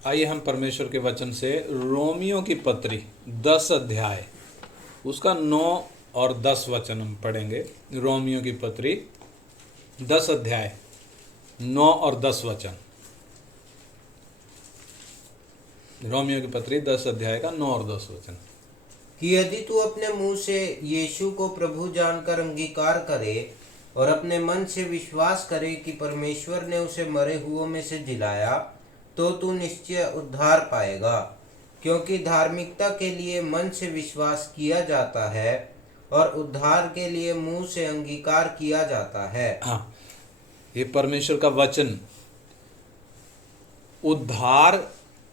आइए हम परमेश्वर के वचन से रोमियो की पत्री 10 अध्याय उसका 9 और 10 वचन हम पढ़ेंगे। रोमियो की पत्री 10 अध्याय 9 और 10 वचन। रोमियो की पत्री 10 अध्याय का 9 और 10 वचन। कि यदि तू अपने मुंह से यीशु को प्रभु जानकर अंगीकार करे और अपने मन से विश्वास करे कि परमेश्वर ने उसे मरे हुओं में से जिलाया, तो तू निश्चय उद्धार पाएगा। क्योंकि धार्मिकता के लिए मन से विश्वास किया जाता है और उद्धार के लिए मुंह से अंगीकार किया जाता है। हाँ, ये परमेश्वर का वचन, उद्धार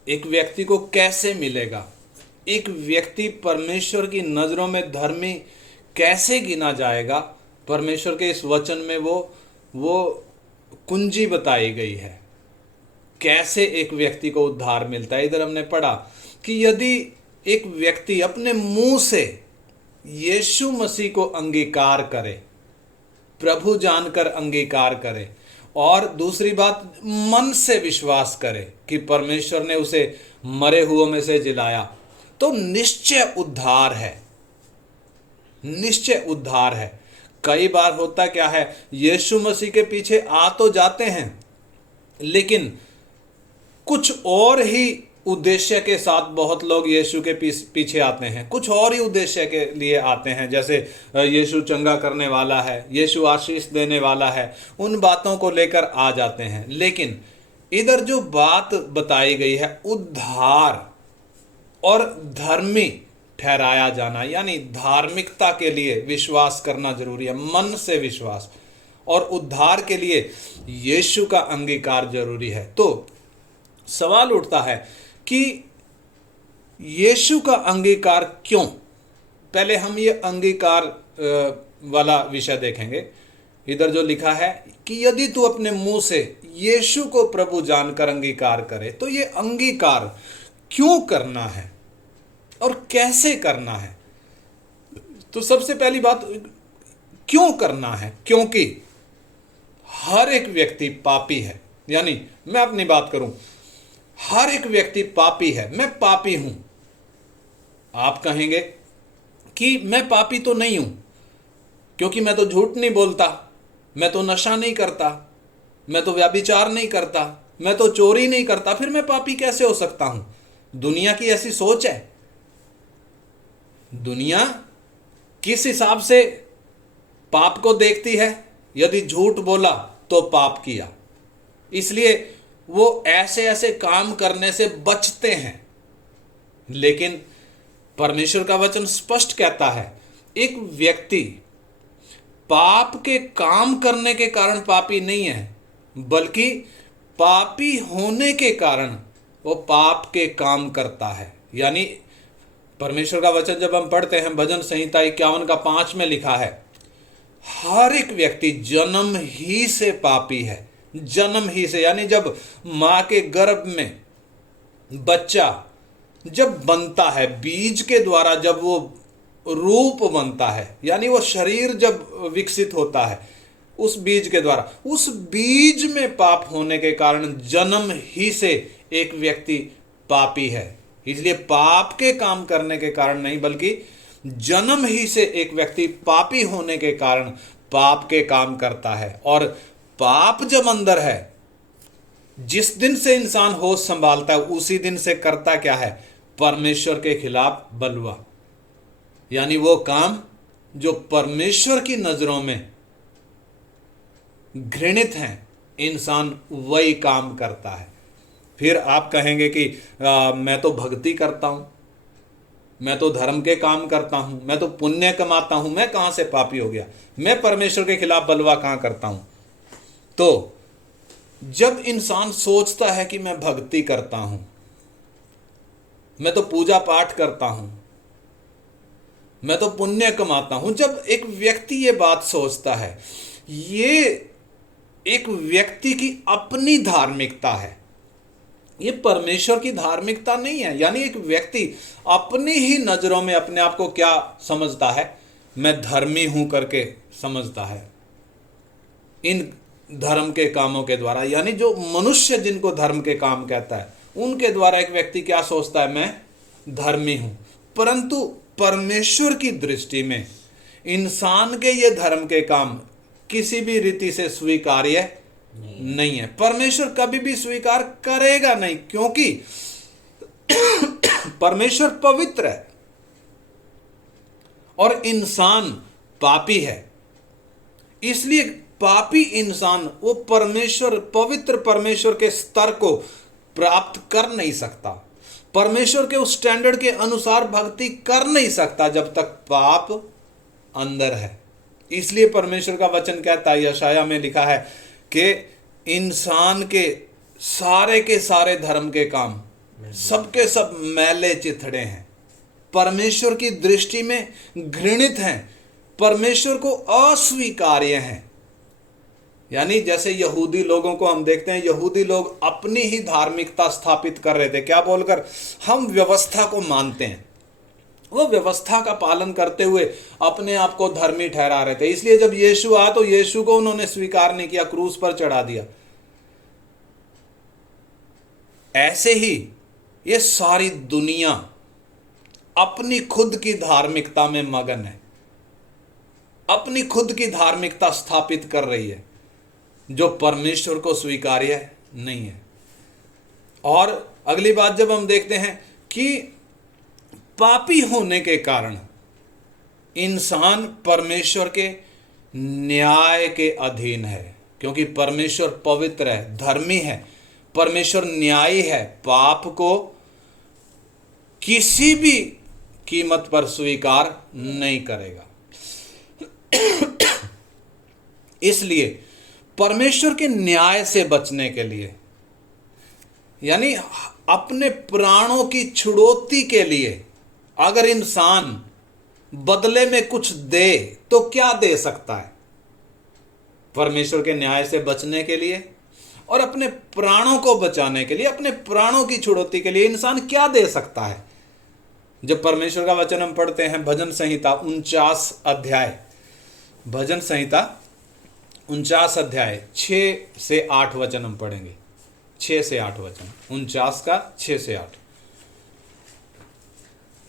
एक व्यक्ति को कैसे मिलेगा, एक व्यक्ति परमेश्वर की नज़रों में धर्मी कैसे गिना जाएगा, परमेश्वर के इस वचन में वो कुंजी बताई गई है। कैसे एक व्यक्ति को उद्धार मिलता है। इधर हमने पढ़ा कि यदि एक व्यक्ति अपने मुंह से यीशु मसीह को अंगीकार करे, प्रभु जानकर अंगीकार करे, और दूसरी बात मन से विश्वास करे कि परमेश्वर ने उसे मरे हुओं में से जिलाया, तो निश्चय उद्धार है। निश्चय उद्धार है। कई बार होता क्या है, यीशु मसीह के पीछे आ तो जाते हैं, लेकिन कुछ और ही उद्देश्य के साथ बहुत लोग यीशु के पीछे आते हैं। कुछ और ही उद्देश्य के लिए आते हैं, जैसे यीशु चंगा करने वाला है, यीशु आशीष देने वाला है, उन बातों को लेकर आ जाते हैं। लेकिन इधर जो बात बताई गई है, उद्धार और धर्मी ठहराया जाना, यानी धार्मिकता के लिए विश्वास करना जरूरी है, मन से विश्वास, और उद्धार के लिए यीशु का अंगीकार जरूरी है। तो सवाल उठता है कि यीशु का अंगीकार क्यों। पहले हम ये अंगीकार वाला विषय देखेंगे। इधर जो लिखा है कि यदि तू अपने मुंह से यीशु को प्रभु जानकर अंगीकार करे, तो ये अंगीकार क्यों करना है और कैसे करना है। तो सबसे पहली बात, क्यों करना है? क्योंकि हर एक व्यक्ति पापी है। यानी मैं अपनी बात करूं, हर एक व्यक्ति पापी है। मैं पापी हूं। आप कहेंगे कि मैं पापी तो नहीं हूं, क्योंकि मैं तो झूठ नहीं बोलता, मैं तो नशा नहीं करता, मैं तो व्यभिचार नहीं करता, मैं तो चोरी नहीं करता, फिर मैं पापी कैसे हो सकता हूं? दुनिया की ऐसी सोच है। दुनिया किस हिसाब से पाप को देखती है? यदि झूठ बोला तो पाप किया, इसलिए वो ऐसे ऐसे काम करने से बचते हैं। लेकिन परमेश्वर का वचन स्पष्ट कहता है, एक व्यक्ति पाप के काम करने के कारण पापी नहीं है, बल्कि पापी होने के कारण वो पाप के काम करता है। यानी परमेश्वर का वचन जब हम पढ़ते हैं, भजन संहिता 51 का 5 में लिखा है, हर एक व्यक्ति जन्म ही से पापी है। जन्म ही से, यानी जब मां के गर्भ में बच्चा जब बनता है, बीज के द्वारा जब वो रूप बनता है, यानी वो शरीर जब विकसित होता है उस बीज के द्वारा, उस बीज में पाप होने के कारण जन्म ही से एक व्यक्ति पापी है। इसलिए पाप के काम करने के कारण नहीं, बल्कि जन्म ही से एक व्यक्ति पापी होने के कारण पाप के काम करता है। और पाप जब अंदर है, जिस दिन से इंसान होश संभालता है, उसी दिन से करता क्या है? परमेश्वर के खिलाफ बलवा। यानी वो काम जो परमेश्वर की नजरों में घृणित हैं, इंसान वही काम करता है। फिर आप कहेंगे कि मैं तो भक्ति करता हूं, मैं तो धर्म के काम करता हूं, मैं तो पुण्य कमाता हूं, मैं कहां से पापी हो गया? मैं परमेश्वर के खिलाफ बलवा कहां करता हूं? तो जब इंसान सोचता है कि मैं भक्ति करता हूं, मैं तो पूजा पाठ करता हूं, मैं तो पुण्य कमाता हूं, जब एक व्यक्ति ये बात सोचता है, ये एक व्यक्ति की अपनी धार्मिकता है, ये परमेश्वर की धार्मिकता नहीं है। यानी एक व्यक्ति अपनी ही नजरों में अपने आप को क्या समझता है? मैं धर्मी हूं करके समझता है, इन धर्म के कामों के द्वारा। यानी जो मनुष्य जिनको धर्म के काम कहता है, उनके द्वारा एक व्यक्ति क्या सोचता है, मैं धर्मी हूं। परंतु परमेश्वर की दृष्टि में इंसान के ये धर्म के काम किसी भी रीति से स्वीकार्य नहीं है। परमेश्वर कभी भी स्वीकार करेगा नहीं, क्योंकि परमेश्वर पवित्र है और इंसान पापी है। इसलिए पापी इंसान वो पवित्र परमेश्वर के स्तर को प्राप्त कर नहीं सकता, परमेश्वर के उस स्टैंडर्ड के अनुसार भक्ति कर नहीं सकता जब तक पाप अंदर है। इसलिए परमेश्वर का वचन कहता है, यशाया में लिखा है कि इंसान के सारे धर्म के काम सबके सब मैले चिथड़े हैं, परमेश्वर की दृष्टि में घृणित हैं, परमेश्वर को अस्वीकार्य हैं। यानी जैसे यहूदी लोगों को हम देखते हैं, यहूदी लोग अपनी ही धार्मिकता स्थापित कर रहे थे, क्या बोलकर, हम व्यवस्था को मानते हैं। वो व्यवस्था का पालन करते हुए अपने आप को धर्मी ठहरा रहे थे। इसलिए जब यीशु आया तो यीशु को उन्होंने स्वीकार नहीं किया, क्रूस पर चढ़ा दिया। ऐसे ही ये सारी दुनिया अपनी खुद की धार्मिकता में मगन है, अपनी खुद की धार्मिकता स्थापित कर रही है जो परमेश्वर को स्वीकार्य नहीं है। और अगली बात जब हम देखते हैं कि पापी होने के कारण इंसान परमेश्वर के न्याय के अधीन है, क्योंकि परमेश्वर पवित्र है, धर्मी है, परमेश्वर न्यायी है, पाप को किसी भी कीमत पर स्वीकार नहीं करेगा। इसलिए परमेश्वर के न्याय से बचने के लिए, यानी अपने प्राणों की छुड़ौती के लिए, अगर इंसान बदले में कुछ दे तो क्या दे सकता है? परमेश्वर के न्याय से बचने के लिए और अपने प्राणों को बचाने के लिए, अपने प्राणों की छुड़ौती के लिए इंसान क्या दे सकता है? जब परमेश्वर का वचन हम पढ़ते हैं भजन संहिता 49 अध्याय, भजन संहिता 49 अध्याय 6 से 8 वचन हम पढ़ेंगे। 6 से 8 वचन, 49 का 6 से 8।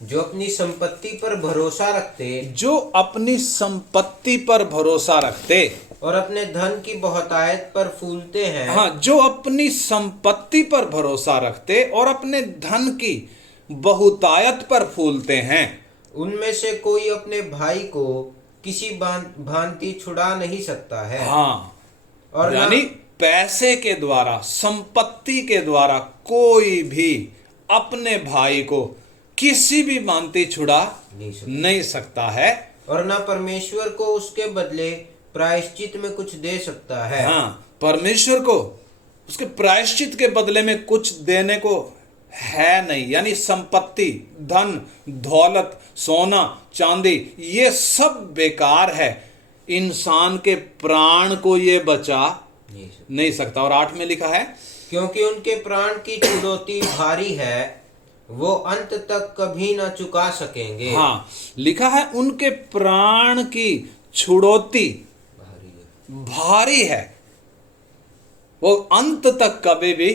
जो अपनी संपत्ति पर भरोसा रखते, जो अपनी संपत्ति पर भरोसा रखते और अपने धन की बहुतायत पर फूलते हैं। हाँ, जो अपनी संपत्ति पर भरोसा रखते और अपने धन की बहुतायत पर फूलते हैं, उनमें से कोई अपने भाई को किसी भांति छुड़ा नहीं सकता है। हाँ, और यानी पैसे के द्वारा, संपत्ति के द्वारा कोई भी अपने भाई को किसी भी भांति छुड़ा नहीं सकता है, और ना परमेश्वर को उसके बदले प्रायश्चित में कुछ दे सकता है। हाँ, परमेश्वर को उसके प्रायश्चित के बदले में कुछ देने को है नहीं। यानी संपत्ति, धन, दौलत, सोना, चांदी, ये सब बेकार है, इंसान के प्राण को ये बचा नहीं सकता। और 8 में लिखा है, क्योंकि उनके प्राण की छुड़ौती भारी है, वो अंत तक कभी ना चुका सकेंगे। हाँ, लिखा है उनके प्राण की छुड़ौती भारी है, वो अंत तक कभी भी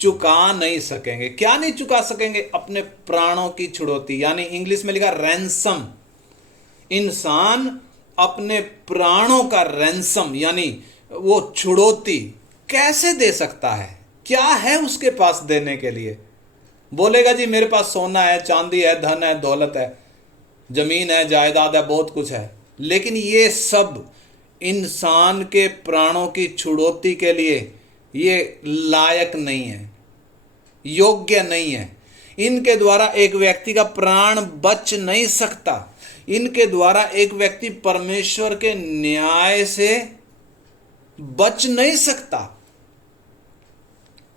चुका नहीं सकेंगे। क्या नहीं चुका सकेंगे? अपने प्राणों की छुड़ौती, यानी इंग्लिश में लिखा रैंसम। इंसान अपने प्राणों का रैंसम यानी वो छुड़ौती कैसे दे सकता है? क्या है उसके पास देने के लिए? बोलेगा जी मेरे पास सोना है, चांदी है, धन है, दौलत है, जमीन है, जायदाद है, बहुत कुछ है, लेकिन ये सब इंसान के प्राणों की छुड़ौती के लिए ये लायक नहीं है, योग्य नहीं है। इनके द्वारा एक व्यक्ति का प्राण बच नहीं सकता, इनके द्वारा एक व्यक्ति परमेश्वर के न्याय से बच नहीं सकता।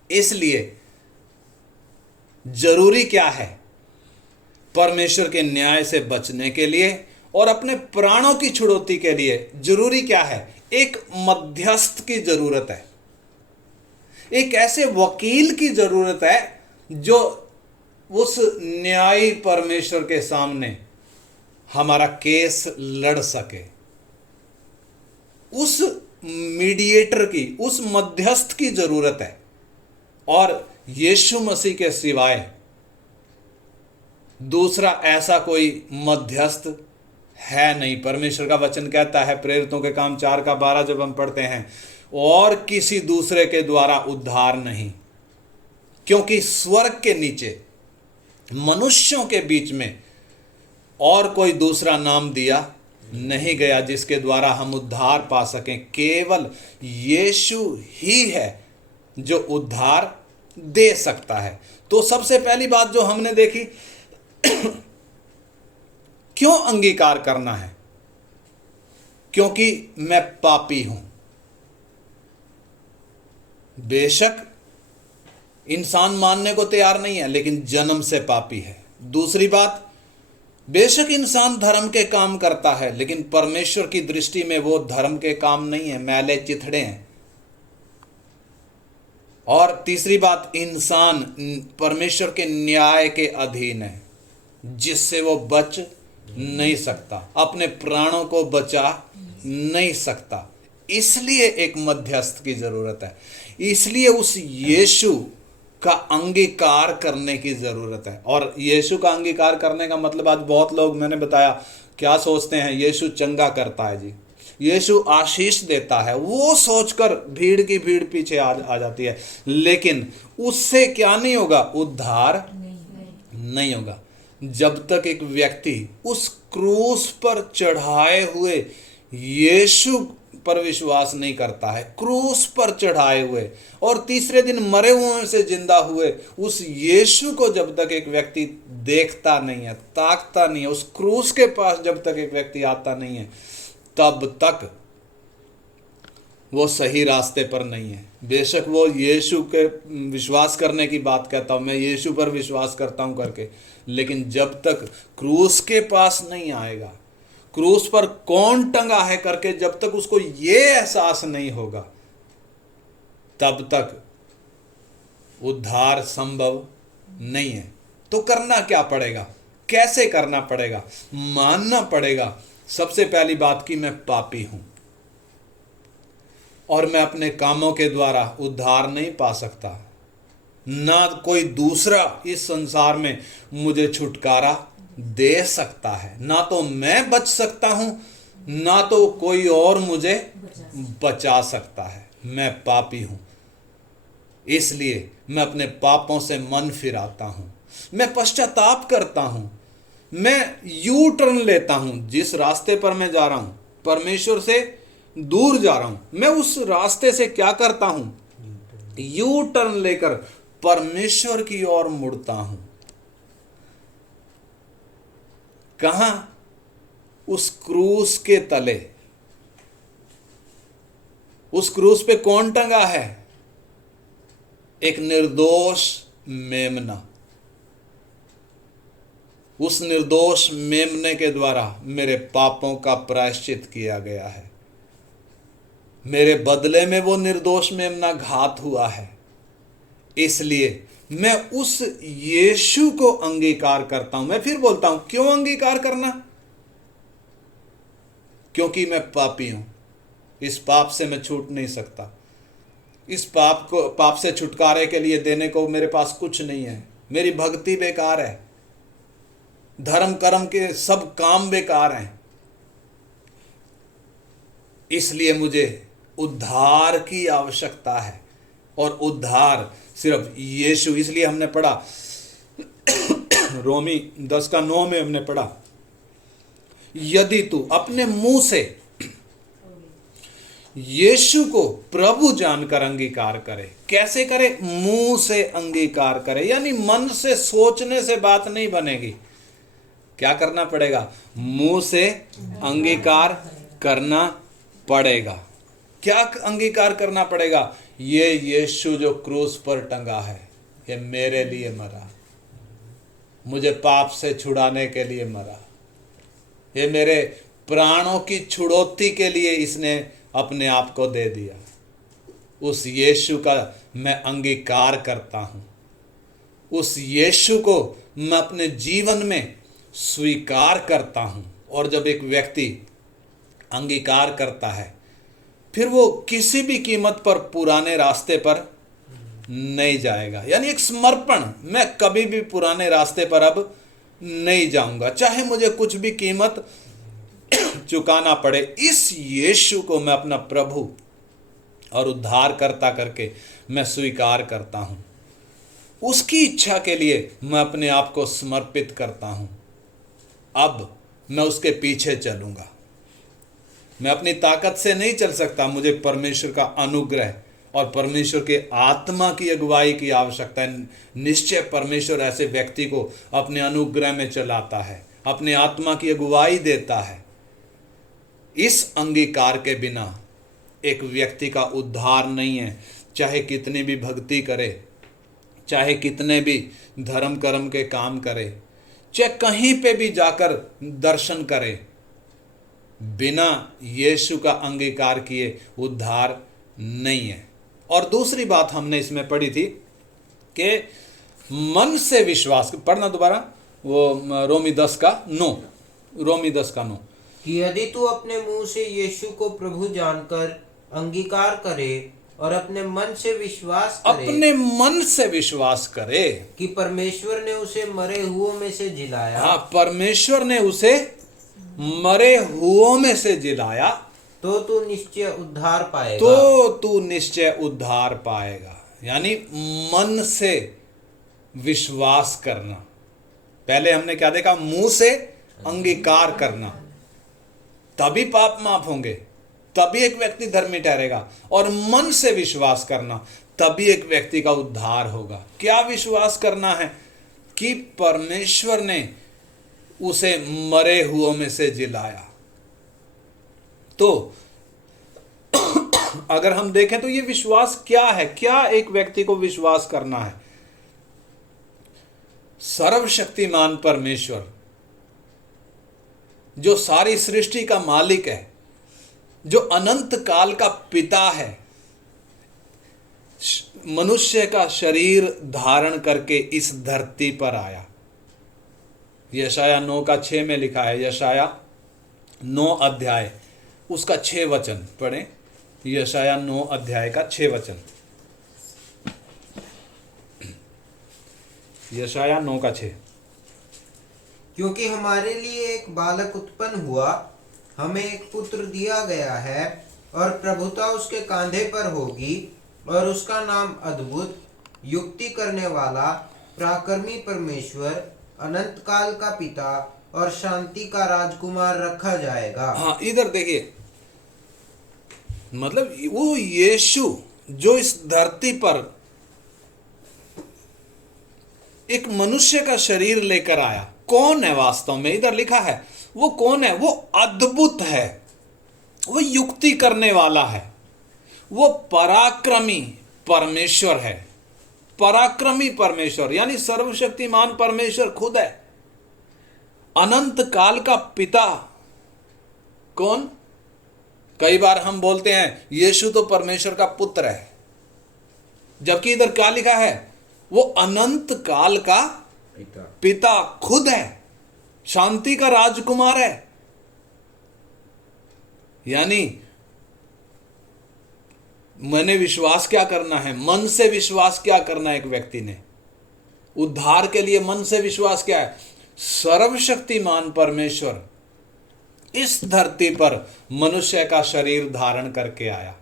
इसलिए जरूरी क्या है? परमेश्वर के न्याय से बचने के लिए और अपने प्राणों की छुड़ौती के लिए जरूरी क्या है? एक मध्यस्थ की जरूरत है, एक ऐसे वकील की जरूरत है जो उस न्यायी परमेश्वर के सामने हमारा केस लड़ सके। उस मीडिएटर की, उस मध्यस्थ की जरूरत है। और यीशु मसीह के सिवाय दूसरा ऐसा कोई मध्यस्थ है नहीं। परमेश्वर का वचन कहता है प्रेरितों के काम 4:12 जब हम पढ़ते हैं, और किसी दूसरे के द्वारा उद्धार नहीं, क्योंकि स्वर्ग के नीचे मनुष्यों के बीच में और कोई दूसरा नाम दिया नहीं गया जिसके द्वारा हम उद्धार पा सकें। केवल यीशु ही है जो उद्धार दे सकता है। तो सबसे पहली बात जो हमने देखी, क्यों अंगीकार करना है? क्योंकि मैं पापी हूं। बेशक इंसान मानने को तैयार नहीं है, लेकिन जन्म से पापी है। दूसरी बात, बेशक इंसान धर्म के काम करता है, लेकिन परमेश्वर की दृष्टि में वो धर्म के काम नहीं है, मैले चिथड़े हैं। और तीसरी बात, इंसान परमेश्वर के न्याय के अधीन है, जिससे वो बच नहीं सकता, अपने प्राणों को बचा नहीं सकता। इसलिए एक मध्यस्थ की जरूरत है, इसलिए उस यीशु का अंगीकार करने की जरूरत है। और यीशु का अंगीकार करने का मतलब, आज बहुत लोग, मैंने बताया, क्या सोचते हैं, यीशु चंगा करता है जी, यीशु आशीष देता है, वो सोचकर भीड़ की भीड़ पीछे आ जाती है। लेकिन उससे क्या नहीं होगा? उद्धार नहीं होगा जब तक एक व्यक्ति उस क्रूस पर चढ़ाए हुए यीशु पर विश्वास नहीं करता है, क्रूस पर चढ़ाए हुए और तीसरे दिन मरे हुए से जिंदा हुए उस यीशु को जब तक एक व्यक्ति देखता नहीं है, ताकता नहीं है, उस क्रूस के पास जब तक एक व्यक्ति आता नहीं है, तब तक वो सही रास्ते पर नहीं है। बेशक वो यीशु के विश्वास करने की बात कहता हूँ, मैं यीशु पर विश्वास करता हूँ करके, लेकिन जब तक क्रूस के पास नहीं आएगा, क्रूस पर कौन टंगा है करके जब तक उसको ये एहसास नहीं होगा, तब तक उद्धार संभव नहीं है। तो करना क्या पड़ेगा? कैसे करना पड़ेगा? मानना पड़ेगा सबसे पहली बात कि मैं पापी हूं और मैं अपने कामों के द्वारा उद्धार नहीं पा सकता। ना कोई दूसरा इस संसार में मुझे छुटकारा दे सकता है, ना तो मैं बच सकता हूं, ना तो कोई और मुझे बचा सकता है। मैं पापी हूं, इसलिए मैं अपने पापों से मन फिराता हूं, मैं पश्चाताप करता हूं, मैं यू टर्न लेता हूं। जिस रास्ते पर मैं जा रहा हूं, परमेश्वर से दूर जा रहा हूं, मैं उस रास्ते से क्या करता हूं? यू टर्न लेकर परमेश्वर की ओर मुड़ता हूं। कहां? उस क्रूस के तले। उस क्रूस पे कौन टंगा है? एक निर्दोष मेमना। उस निर्दोष मेमने के द्वारा मेरे पापों का प्रायश्चित किया गया है। मेरे बदले में वो निर्दोष मेमना घात हुआ है। इसलिए मैं उस यीशु को अंगीकार करता हूं। मैं फिर बोलता हूं, क्यों अंगीकार करना? क्योंकि मैं पापी हूं। इस पाप से मैं छूट नहीं सकता। इस पाप से छुटकारे के लिए देने को मेरे पास कुछ नहीं है। मेरी भक्ति बेकार है, धर्म कर्म के सब काम बेकार हैं। इसलिए मुझे उद्धार की आवश्यकता है, और उद्धार सिर्फ यीशु। इसलिए हमने पढ़ा रोमी 10:9 में हमने पढ़ा, यदि तू अपने मुंह से यीशु को प्रभु जानकर अंगीकार करे। कैसे करे? मुंह से अंगीकार करे, यानी मन से सोचने से बात नहीं बनेगी। क्या करना पड़ेगा? मुंह से अंगीकार करना पड़ेगा। क्या अंगीकार करना पड़ेगा? ये यीशु जो क्रूस पर टंगा है, ये मेरे लिए मरा, मुझे पाप से छुड़ाने के लिए मरा, ये मेरे प्राणों की छुड़ौती के लिए इसने अपने आप को दे दिया। उस यीशु का मैं अंगीकार करता हूं। उस यीशु को मैं अपने जीवन में स्वीकार करता हूं। और जब एक व्यक्ति अंगीकार करता है, फिर वो किसी भी कीमत पर पुराने रास्ते पर नहीं जाएगा। यानी एक समर्पण, मैं कभी भी पुराने रास्ते पर अब नहीं जाऊंगा, चाहे मुझे कुछ भी कीमत चुकाना पड़े। इस यीशु को मैं अपना प्रभु और उद्धारकर्ता करके मैं स्वीकार करता हूं। उसकी इच्छा के लिए मैं अपने आप को समर्पित करता हूं। अब मैं उसके पीछे चलूंगा। मैं अपनी ताकत से नहीं चल सकता, मुझे परमेश्वर का अनुग्रह और परमेश्वर के आत्मा की अगुवाई की आवश्यकता है। निश्चय परमेश्वर ऐसे व्यक्ति को अपने अनुग्रह में चलाता है, अपने आत्मा की अगुवाई देता है। इस अंगीकार के बिना एक व्यक्ति का उद्धार नहीं है। चाहे कितनी भी भक्ति करे, चाहे कितने भी धर्म कर्म के काम करे, चाहे कहीं पे भी जाकर दर्शन करे, बिना यीशु का अंगीकार किए उद्धार नहीं है। और दूसरी बात हमने इसमें पढ़ी थी कि मन से विश्वास, पढ़ना दोबारा वो रोमी 10:9 कि यदि तू अपने मुंह से यीशु को प्रभु जानकर अंगीकार करे और अपने मन से विश्वास करे, अपने मन से विश्वास करे कि परमेश्वर ने उसे मरे हुओं में से जिलाया। हाँ, परमेश्वर ने उसे मरे हुओं में से जिलाया, तो तू निश्चय उद्धार पाएगा। तो तू निश्चय उद्धार पाएगा। यानी मन से विश्वास करना। पहले हमने क्या देखा? मुंह से अंगीकार करना, तभी पाप माफ होंगे, तभी एक व्यक्ति धर्मी ठहरेगा। और मन से विश्वास करना, तभी एक व्यक्ति का उद्धार होगा। क्या विश्वास करना है? कि परमेश्वर ने उसे मरे हुओं में से जिलाया। तो अगर हम देखें तो ये विश्वास क्या है? क्या एक व्यक्ति को विश्वास करना है? सर्वशक्तिमान परमेश्वर जो सारी सृष्टि का मालिक है, जो अनंत काल का पिता है, मनुष्य का शरीर धारण करके इस धरती पर आया। यशाया 9:6 में लिखा है, यशाया 9 अध्याय उसका 6 वचन पढ़ें। यशाया 9 अध्याय का 6 वचन। यशाया 9:6। क्योंकि हमारे लिए एक बालक उत्पन्न हुआ, हमें एक पुत्र दिया गया है, और प्रभुता उसके कांधे पर होगी, और उसका नाम अद्भुत, युक्ति करने वाला, पराक्रमी परमेश्वर, अनंत काल का पिता और शांति का राजकुमार रखा जाएगा। हाँ, इधर देखिए, मतलब वो यीशु जो इस धरती पर एक मनुष्य का शरीर लेकर आया, कौन है वास्तव में? इधर लिखा है वो कौन है? वो अद्भुत है, वो युक्ति करने वाला है, वो पराक्रमी परमेश्वर है। पराक्रमी परमेश्वर यानी सर्वशक्तिमान परमेश्वर खुद है। अनंत काल का पिता कौन? कई बार हम बोलते हैं यीशु तो परमेश्वर का पुत्र है, जबकि इधर क्या लिखा है? वो अनंत काल का पिता खुद है, शांति का राजकुमार है। यानी मैंने विश्वास क्या करना है? मन से विश्वास क्या करना है? एक व्यक्ति ने उद्धार के लिए मन से विश्वास क्या है? सर्वशक्तिमान परमेश्वर इस धरती पर मनुष्य का शरीर धारण करके आया।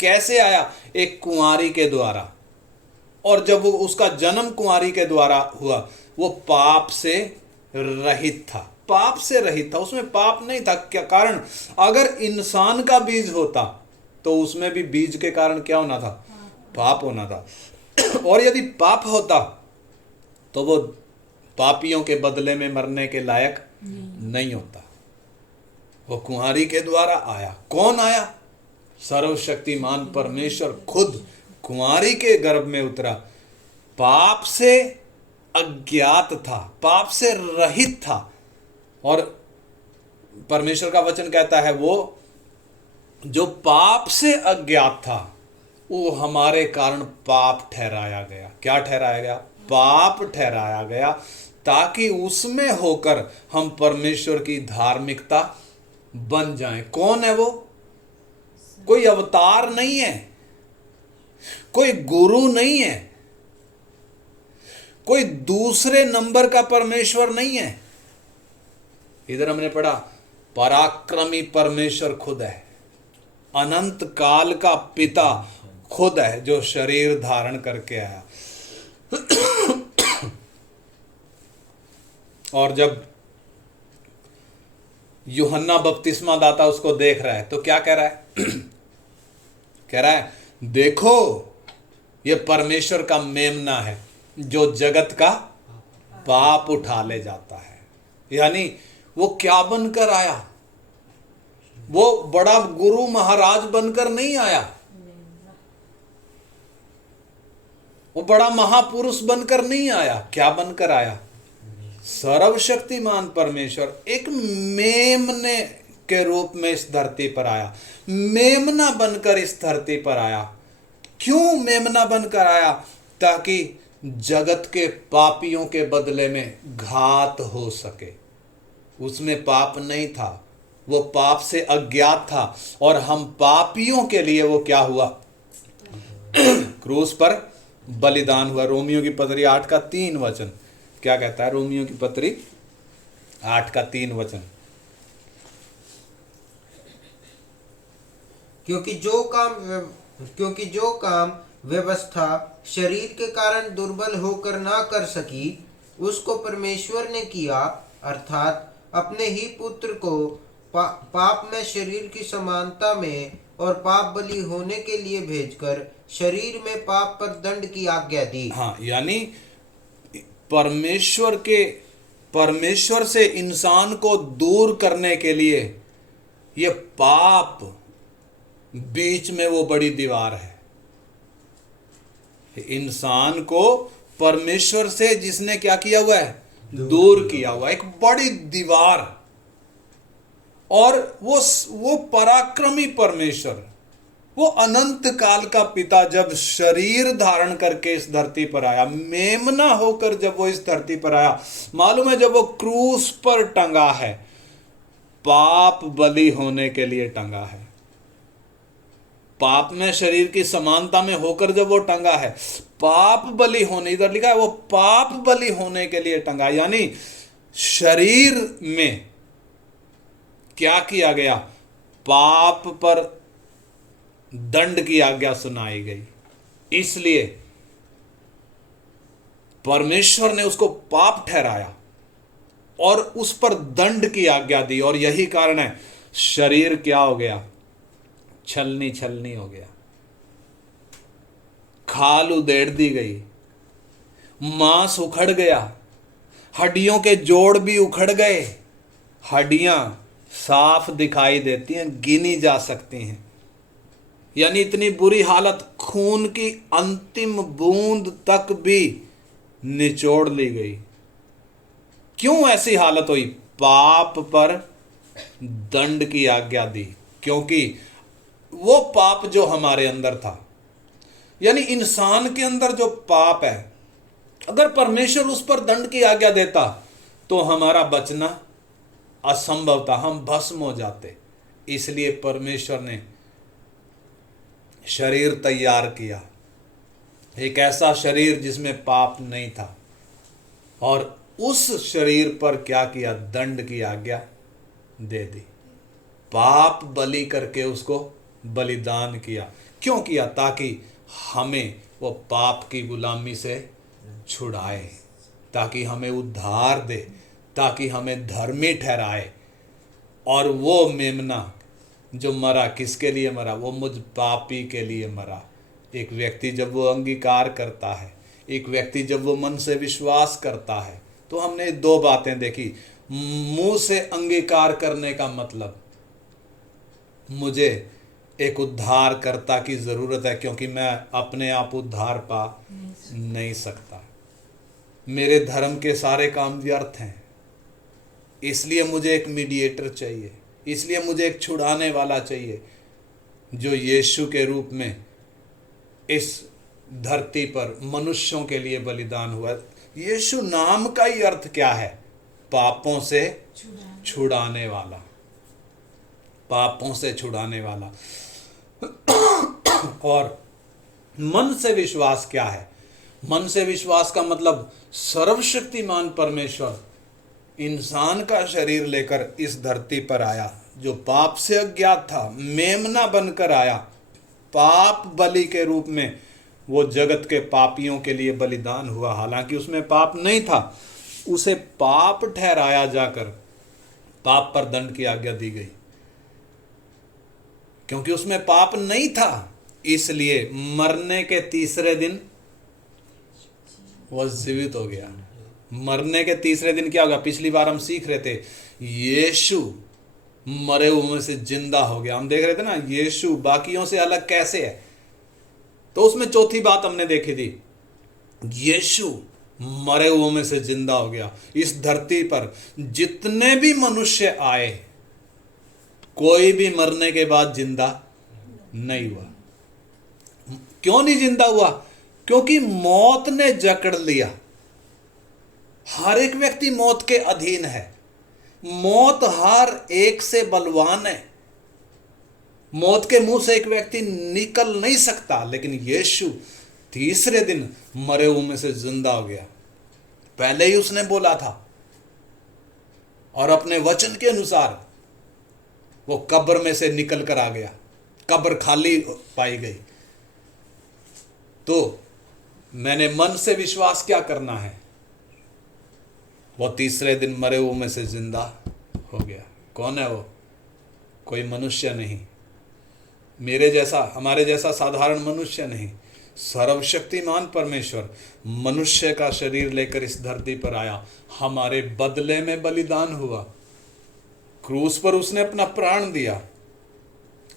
कैसे आया? एक कुंवारी के द्वारा। और जब वो उसका जन्म कुंवारी के द्वारा हुआ, वो पाप से रहित था। पाप से रहित था, उसमें पाप नहीं था। क्या कारण? अगर इंसान का बीज होता तो उसमें भी बीज के कारण क्या होना था? पाप होना था। और यदि पाप होता तो वो पापियों के बदले में मरने के लायक नहीं होता। वो कुंवारी के द्वारा आया। कौन आया? सर्वशक्तिमान परमेश्वर खुद कुंवारी के गर्भ में उतरा। पाप से अज्ञात था, पाप से रहित था। और परमेश्वर का वचन कहता है वो जो पाप से अज्ञात था वो हमारे कारण पाप ठहराया गया। क्या ठहराया गया? पाप ठहराया गया, ताकि उसमें होकर हम परमेश्वर की धार्मिकता बन जाएं। कौन है वो? कोई अवतार नहीं है। कोई गुरु नहीं है, कोई दूसरे नंबर का परमेश्वर नहीं है। इधर हमने पढ़ा पराक्रमी परमेश्वर खुद है, अनंत काल का पिता खुद है जो शरीर धारण करके आया। और जब यूहन्ना बपतिस्मा दाता उसको देख रहा है तो क्या कह रहा है? कह रहा है देखो ये परमेश्वर का मेमना है जो जगत का पाप उठा ले जाता है। यानी वो क्या बनकर आया? वो बड़ा गुरु महाराज बनकर नहीं आया, वो बड़ा महापुरुष बनकर नहीं आया। क्या बनकर आया? सर्वशक्तिमान परमेश्वर एक मेमने के रूप में इस धरती पर आया, मेमना बनकर इस धरती पर आया। क्यों मेमना बनकर आया? ताकि जगत के पापियों के बदले में घात हो सके। उसमें पाप नहीं था, वो पाप से अज्ञात था, और हम पापियों के लिए वो क्या हुआ? क्रूस पर बलिदान हुआ। रोमियो की पत्री 8 का 3 वचन क्या कहता है? रोमियो की पत्री 8 का 3 वचन, क्योंकि जो काम व्यवस्था शरीर के कारण दुर्बल होकर ना कर सकी, उसको परमेश्वर ने किया, अर्थात अपने ही पुत्र को पाप में शरीर की समानता में और पाप बलि होने के लिए भेजकर शरीर में पाप पर दंड की आज्ञा दी। हाँ, यानी परमेश्वर से इंसान को दूर करने के लिए ये पाप बीच में वो बड़ी दीवार है। इंसान को परमेश्वर से जिसने क्या किया हुआ है? दूर किया हुआ, एक बड़ी दीवार। और वो पराक्रमी परमेश्वर, वो अनंत काल का पिता जब शरीर धारण करके इस धरती पर आया, मेमना होकर जब वो इस धरती पर आया, मालूम है जब वो क्रूस पर टंगा है, पाप बलि होने के लिए टंगा है। पाप में शरीर की समानता में होकर जब वो टंगा है, पाप बलि होने, इधर लिखा है वो पाप बलि होने के लिए टंगा। यानी शरीर में क्या किया गया? पाप पर दंड की आज्ञा सुनाई गई। इसलिए परमेश्वर ने उसको पाप ठहराया और उस पर दंड की आज्ञा दी। और यही कारण है शरीर क्या हो गया? छलनी हो गया, खाल उधेड़ दी गई, मांस उखड़ गया, हड्डियों के जोड़ भी उखड़ गए, हड्डियां साफ दिखाई देती हैं, गिनी जा सकती हैं। यानी इतनी बुरी हालत, खून की अंतिम बूंद तक भी निचोड़ ली गई। क्यों ऐसी हालत हुई? पाप पर दंड की आज्ञा दी, क्योंकि वो पाप जो हमारे अंदर था, यानी इंसान के अंदर जो पाप है, अगर परमेश्वर उस पर दंड की आज्ञा देता तो हमारा बचना असंभव था, हम भस्म हो जाते। इसलिए परमेश्वर ने शरीर तैयार किया, एक ऐसा शरीर जिसमें पाप नहीं था, और उस शरीर पर क्या किया? दंड की आज्ञा दे दी, पाप बलि करके उसको बलिदान किया। क्यों किया? ताकि हमें वो पाप की गुलामी से छुड़ाए, ताकि हमें उद्धार दे, ताकि हमें धर्मी ठहराए। और वो मेमना जो मरा, किसके लिए मरा? वो मुझ पापी के लिए मरा। एक व्यक्ति जब वो अंगीकार करता है, एक व्यक्ति जब वो मन से विश्वास करता है, तो हमने 2 बातें देखी। मुंह से अंगीकार करने का मतलब, मुझे एक उद्धारकर्ता की ज़रूरत है, क्योंकि मैं अपने आप उद्धार पा नहीं सकता, मेरे धर्म के सारे काम व्यर्थ हैं। इसलिए मुझे एक मीडिएटर चाहिए, इसलिए मुझे एक छुड़ाने वाला चाहिए, जो यीशु के रूप में इस धरती पर मनुष्यों के लिए बलिदान हुआ। यीशु नाम का ही अर्थ क्या है? पापों से छुड़ाने वाला, पापों से छुड़ाने वाला। और मन से विश्वास क्या है? मन से विश्वास का मतलब सर्वशक्तिमान परमेश्वर इंसान का शरीर लेकर इस धरती पर आया, जो पाप से अज्ञात था, मेमना बनकर आया, पाप बलि के रूप में वो जगत के पापियों के लिए बलिदान हुआ। हालांकि उसमें पाप नहीं था, उसे पाप ठहराया जाकर पाप पर दंड की आज्ञा दी गई। क्योंकि उसमें पाप नहीं था, इसलिए मरने के तीसरे दिन वह जीवित हो गया। मरने के तीसरे दिन क्या होगा? पिछली बार हम सीख रहे थे, यीशु मरे हुए में से जिंदा हो गया। हम देख रहे थे ना, यीशु बाकियों से अलग कैसे है। तो उसमें चौथी बात हमने देखी थी, यीशु मरे हुए में से जिंदा हो गया। इस धरती पर जितने भी मनुष्य आए, कोई भी मरने के बाद जिंदा नहीं हुआ। क्यों नहीं जिंदा हुआ? क्योंकि मौत ने जकड़ लिया। हर एक व्यक्ति मौत के अधीन है। मौत हर एक से बलवान है। मौत के मुंह से एक व्यक्ति निकल नहीं सकता, लेकिन यीशु तीसरे दिन मरे हुए में से जिंदा हो गया। पहले ही उसने बोला था, और अपने वचन के अनुसार वो कब्र में से निकल कर आ गया। कब्र खाली पाई गई। तो मैंने मन से विश्वास क्या करना है? वो तीसरे दिन मरे हुए में से जिंदा हो गया। कौन है वो? कोई मनुष्य नहीं, मेरे जैसा, हमारे जैसा साधारण मनुष्य नहीं। सर्वशक्तिमान परमेश्वर मनुष्य का शरीर लेकर इस धरती पर आया, हमारे बदले में बलिदान हुआ। क्रूस पर उसने अपना प्राण दिया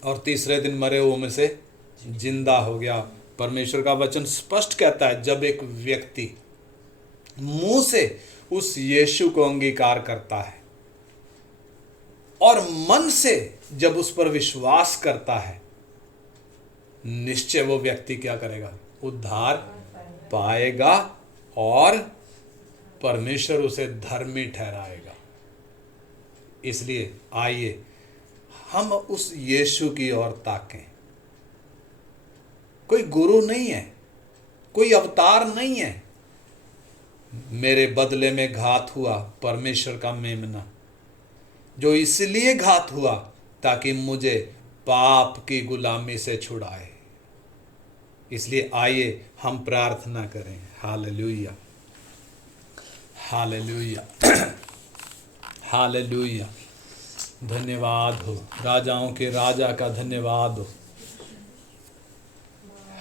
और तीसरे दिन मरे हुए में से जिंदा हो गया। परमेश्वर का वचन स्पष्ट कहता है, जब एक व्यक्ति मुंह से उस यीशु को अंगीकार करता है और मन से जब उस पर विश्वास करता है, निश्चय वो व्यक्ति क्या करेगा? उद्धार पाएगा और परमेश्वर उसे धर्मी ठहराएगा। इसलिए आइए हम उस यीशु की ओर ताकें। कोई गुरु नहीं है, कोई अवतार नहीं है। मेरे बदले में घात हुआ परमेश्वर का मेमना, जो इसलिए घात हुआ ताकि मुझे पाप की गुलामी से छुड़ाए। इसलिए आइए हम प्रार्थना करें। Hallelujah, hallelujah, hallelujah. धन्यवाद हो, राजाओं के राजा का धन्यवाद हो।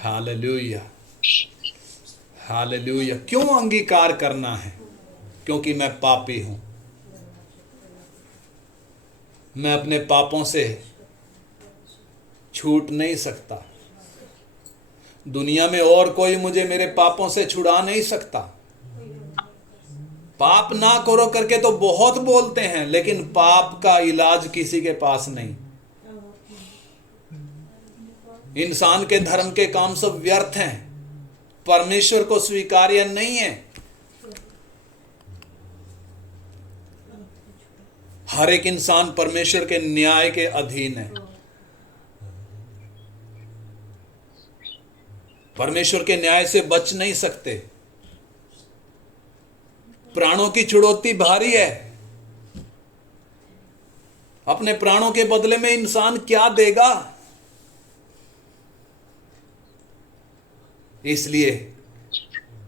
Hallelujah, hallelujah. क्यों अंगीकार करना है? क्योंकि मैं पापी हूं। मैं अपने पापों से छूट नहीं सकता। दुनिया में और कोई मुझे मेरे पापों से छुड़ा नहीं सकता। पाप ना करो करके तो बहुत बोलते हैं, लेकिन पाप का इलाज किसी के पास नहीं। इंसान के धर्म के काम सब व्यर्थ हैं, परमेश्वर को स्वीकार्य नहीं है। हर एक इंसान परमेश्वर के न्याय के अधीन है। परमेश्वर के न्याय से बच नहीं सकते। प्राणों की छुड़ौती भारी है। अपने प्राणों के बदले में इंसान क्या देगा? इसलिए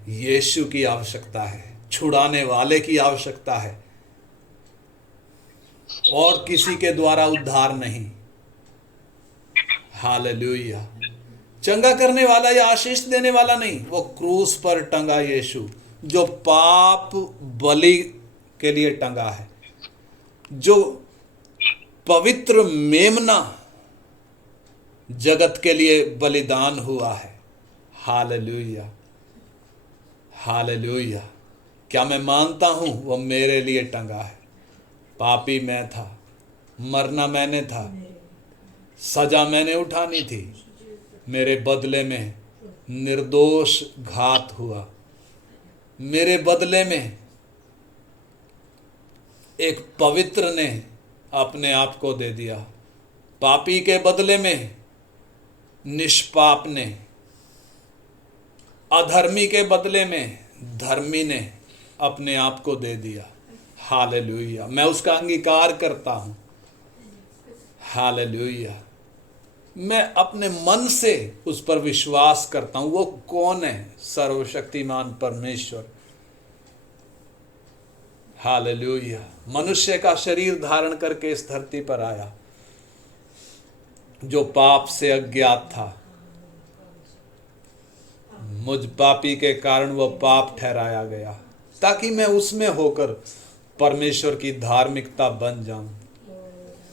यीशु की आवश्यकता है, छुड़ाने वाले की आवश्यकता है, और किसी के द्वारा उद्धार नहीं। हालेलुया। चंगा करने वाला या आशीष देने वाला नहीं, वो क्रूस पर टंगा यीशु, जो पाप बलि के लिए टंगा है, जो पवित्र मेमना जगत के लिए बलिदान हुआ है। Hallelujah, hallelujah. क्या मैं मानता हूं वो मेरे लिए टंगा है? पापी मैं था, मरना मैंने था, सजा मैंने उठानी थी। मेरे बदले में निर्दोष घात हुआ। मेरे बदले में एक पवित्र ने अपने आप को दे दिया। पापी के बदले में निष्पाप ने अधर्मी के बदले में धर्मी ने अपने आप को दे दिया। हालेलुया, मैं उसका अंगीकार करता हूं। हालेलुया, मैं अपने मन से उस पर विश्वास करता हूं। वो कौन है? सर्वशक्तिमान परमेश्वर। हालेलुया, मनुष्य का शरीर धारण करके इस धरती पर आया, जो पाप से अज्ञात था। मुझ पापी के कारण वह पाप ठहराया गया, ताकि मैं उसमें होकर परमेश्वर की धार्मिकता बन जाऊं।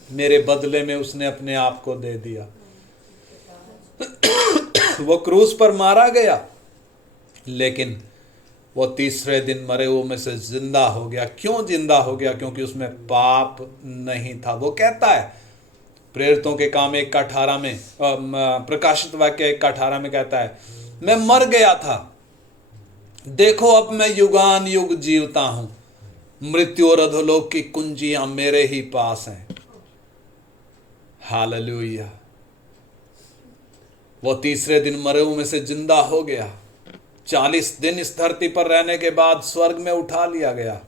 मेरे बदले में उसने अपने आप को दे दिया। वो क्रूस पर मारा गया, लेकिन वो तीसरे दिन मरे हुओं में से जिंदा हो गया। क्यों जिंदा हो गया? क्योंकि उसमें पाप नहीं था। वो कहता है प्रेरितों के काम 1:18 में, प्रकाशित वाक्य 1:18 में कहता है, मैं मर गया था, देखो अब मैं युगान युग जीवता हूं, मृत्यु और अधोलोक की कुंजियां मेरे ही पास हैं। हालेलुया, वो तीसरे दिन मरे हुए में से जिंदा हो गया। 40 दिन इस धरती पर रहने के बाद स्वर्ग में उठा लिया गया,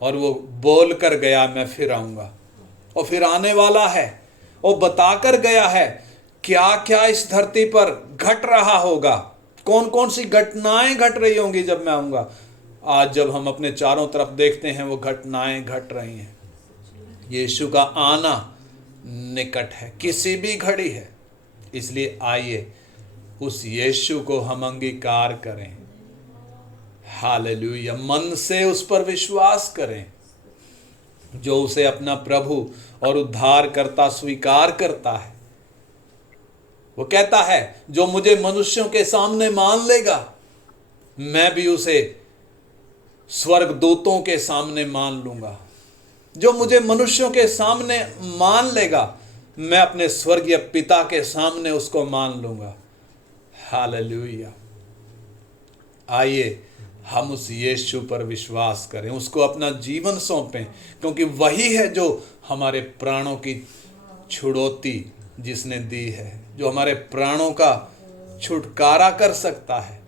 और वो बोल कर गया, मैं फिर आऊंगा। और फिर आने वाला है। वो बताकर गया है क्या क्या इस धरती पर घट रहा होगा, कौन कौन सी घटनाएं घट रही होंगी जब मैं आऊंगा। आज जब हम अपने चारों तरफ देखते हैं, वो घटनाएं घट रही हैं। यीशु का आना निकट है, किसी भी घड़ी है। इसलिए आइए उस यीशु को हम अंगीकार करें। हालेलुया, मन से उस पर विश्वास करें। जो उसे अपना प्रभु और उद्धारकर्ता स्वीकार करता है, वो कहता है, जो मुझे मनुष्यों के सामने मान लेगा, मैं भी उसे स्वर्गदूतों के सामने मान लूंगा। जो मुझे मनुष्यों के सामने मान लेगा, मैं अपने स्वर्गीय पिता के सामने उसको मान लूंगा। हालेलुया, आइए हम उस यीशु पर विश्वास करें, उसको अपना जीवन सौंपें, क्योंकि वही है जो हमारे प्राणों की छुड़ौती जिसने दी है, जो हमारे प्राणों का छुटकारा कर सकता है,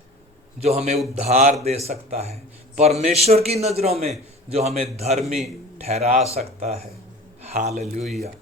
जो हमें उद्धार दे सकता है, परमेश्वर की नजरों में जो हमें धर्मी ठहरा सकता है। हालेलुया।